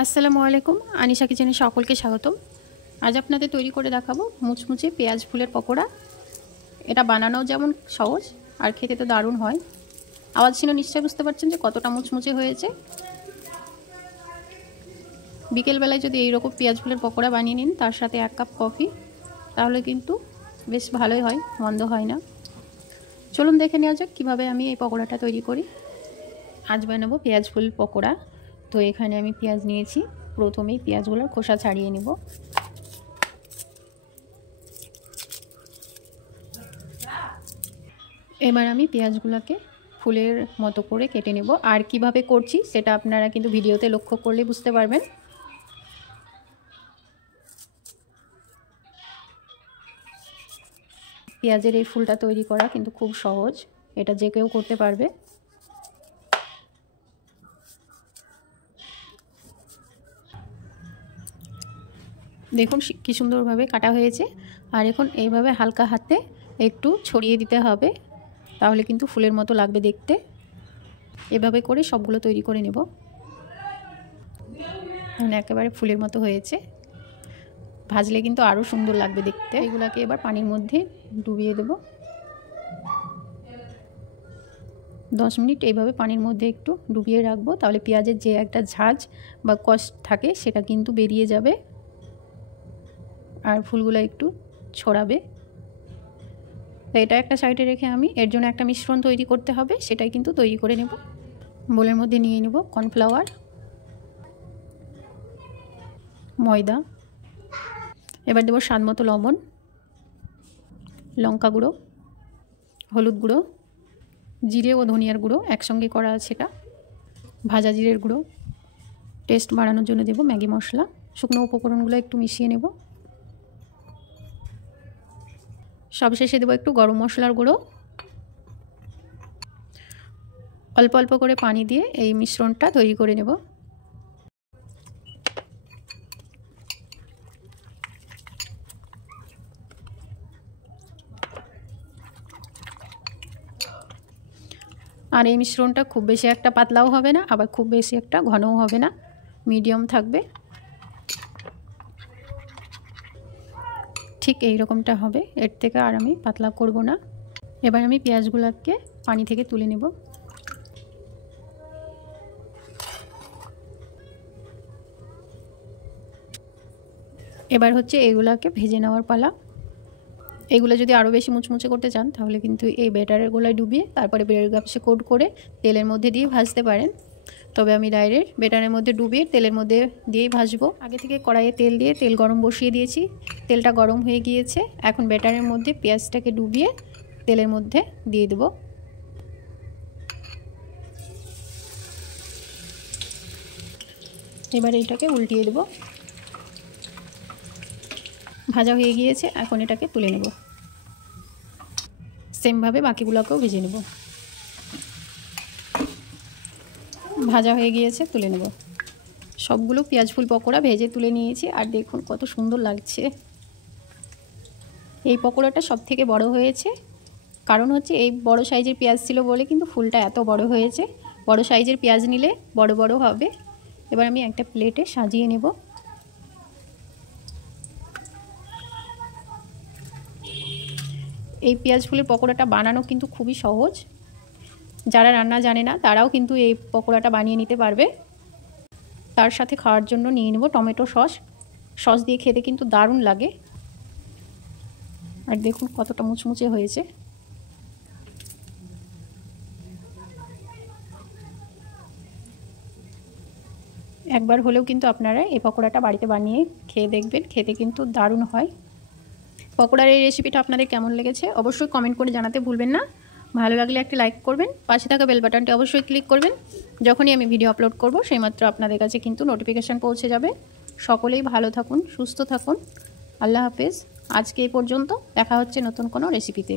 আসসালামু আলাইকুম, আনিশা কিচেনে সকলকে স্বাগতম। আজ আপনাদের তৈরি করে দেখাবো মুচমুচে পেঁয়াজ ফুলের পকোড়া। এটা বানানো যেমন সহজ আর খেতে তো দারুণ হয়। আওয়াজ শুনে নিশ্চয়ই বুঝতে পারছেন যে কতটা মুচমুচে হয়েছে। বিকেলবেলায় যদি এইরকম পেঁয়াজ ফুলের পকোড়া বানিয়ে নিন, তার সাথে 1 কাপ কফি, তাহলে কিন্তু বেশ ভালোই হয়, মন্দ হয় না। চলুন দেখে নেওয়া যাক কীভাবে আমি এই পকোড়াটা তৈরি করি। আজ বানাবো পেঁয়াজ ফুল পকোড়া। তো এখানে আমি পেঁয়াজ নিয়েছি। প্রথমেই পেঁয়াজগুলোর খোসা ছাড়িয়ে নেব। এবার আমি পেঁয়াজগুলোকে ফুলের মতো করে কেটে নেব। আর কিভাবে করছি সেটা আপনারা কিন্তু ভিডিওতে লক্ষ্য করলে বুঝতে পারবেন। পেঁয়াজের এই ফুলটা তৈরি করা কিন্তু খুব সহজ, এটা যে কেউ করতে পারবে। দেখুন কি সুন্দরভাবে কাটা হয়েছে। আর এখন এইভাবে হালকা হাতে একটু ছড়িয়ে দিতে হবে, তাহলে কিন্তু ফুলের মতো লাগবে দেখতে। এভাবে করে সবগুলো তৈরি করে নেব। মানে একেবারে ফুলের মতো হয়েছে। ভাজলে কিন্তু আরও সুন্দর লাগবে দেখতে। এগুলাকে এবার পানির মধ্যে ডুবিয়ে দেব। 10 মিনিট এইভাবে পানির মধ্যে একটু ডুবিয়ে রাখবো, তাহলে পেঁয়াজের যে একটা ঝাঁঝ বা কষ থাকে সেটা কিন্তু বেরিয়ে যাবে আর ফুলগুলো একটু ছড়াবে। তো এটা একটা সাইডে রেখে আমি এর জন্য একটা মিশ্রণ তৈরি করতে হবে, সেটাই কিন্তু তৈরি করে নেব। বোলের মধ্যে নিয়ে নেব কর্নফ্লাওয়ার, ময়দা, এবার দেবো স্বাদ মতো লবণ, লঙ্কা গুঁড়ো, হলুদ গুঁড়ো, জিরে ও ধনিয়ার গুঁড়ো একসঙ্গে করা আছে এটা, ভাজা জিরের গুঁড়ো, টেস্ট বাড়ানোর জন্য দেব ম্যাগি মশলা। শুকনো উপকরণগুলো একটু মিশিয়ে নেব। সবশেষে দেবো একটু গরম মশলার গুঁড়ো। অল্প অল্প করে পানি দিয়ে এই মিশ্রণটা তৈরি করে নেব। আর এই মিশ্রণটা খুব বেশি একটা পাতলাও হবে না, আবার খুব বেশি একটা ঘনও হবে না, মিডিয়াম থাকবে। ঠিক এই রকমটা হবে, এর থেকে আর আমি পাতলা করব না। এবার আমি পেঁয়াজগুলোকে পানি থেকে তুলে নেব। এবার হচ্ছে এগুলাকে ভেজে নেওয়ার পালা। এগুলো যদি আরও বেশি মুচমুচে করতে চান, তাহলে কিন্তু এই ব্যাটারের গোলায় ডুবিয়ে তারপরে ব্রেড কাপসে কোট করে তেলের মধ্যে দিয়ে ভাজতে পারেন। তবে আমি ডাইরেক্ট ব্যাটারের মধ্যে ডুবিয়ে তেলের মধ্যে দিয়েই ভাজবো। আগে থেকে কড়াইয়ে তেল দিয়ে তেল গরম বসিয়ে দিয়েছি। তেলটা গরম হয়ে গিয়েছে। এখন ব্যাটারের মধ্যে পেঁয়াজটাকে ডুবিয়ে তেলের মধ্যে দিয়ে দেব। এবার এইটাকে উল্টিয়ে দেব। ভাজা হয়ে গিয়েছে, এখন এটাকে তুলে নেব। সেমভাবে বাকিগুলোকেও ভেজে নেব। ভাজা হয়ে গিয়েছে, তুলে নেব। সবগুলো পেঁয়াজ ফুল পকোড়া ভেজে তুলে নিয়েছি। আর দেখুন কত সুন্দর লাগছে। এই পকোড়াটা সব থেকে বড় হয়েছে, কারণ হচ্ছে এই বড় সাইজের পেঁয়াজ ছিল বলে কিন্তু ফুলটা এত বড় হয়েছে। বড় সাইজের পেঁয়াজ নিলে বড় বড় হবে। এবার আমি একটা প্লেটে সাজিয়ে নেব। এই পেঁয়াজ ফুলের পকোড়াটা বানানো কিন্তু খুবই সহজ। যারা রান্না জানে না তারাও কিন্তু এই পকোড়াটা বানিয়ে নিতে পারবে। তার সাথে খাওয়ার জন্য নিয়ে নেব টমেটো সস। সস দিয়ে খেতে কিন্তু দারুণ লাগে। আর দেখুন কতটা মুচমুচে হয়েছে। একবার হলেও কিন্তু আপনারা এই পকোড়াটা বাড়িতে বানিয়ে খেয়ে দেখবেন, খেতে কিন্তু দারুণ হয়। পকোড়ার এই রেসিপিটা আপনাদের কেমন লেগেছে অবশ্যই কমেন্ট করে জানাতে ভুলবেন না। ভালো লাগলে একটি লাইক করবেন, পাশে থাকা বেল বাটনটি অবশ্যই ক্লিক করবেন। যখনই আমি ভিডিও আপলোড করব সেইমাত্র আপনাদের কাছে কিন্তু নোটিফিকেশান পৌঁছে যাবে। সকলেই ভালো থাকুন, সুস্থ থাকুন। আল্লাহ হাফেজ। আজকে এই পর্যন্ত, দেখা হচ্ছে নতুন কোনো রেসিপিতে।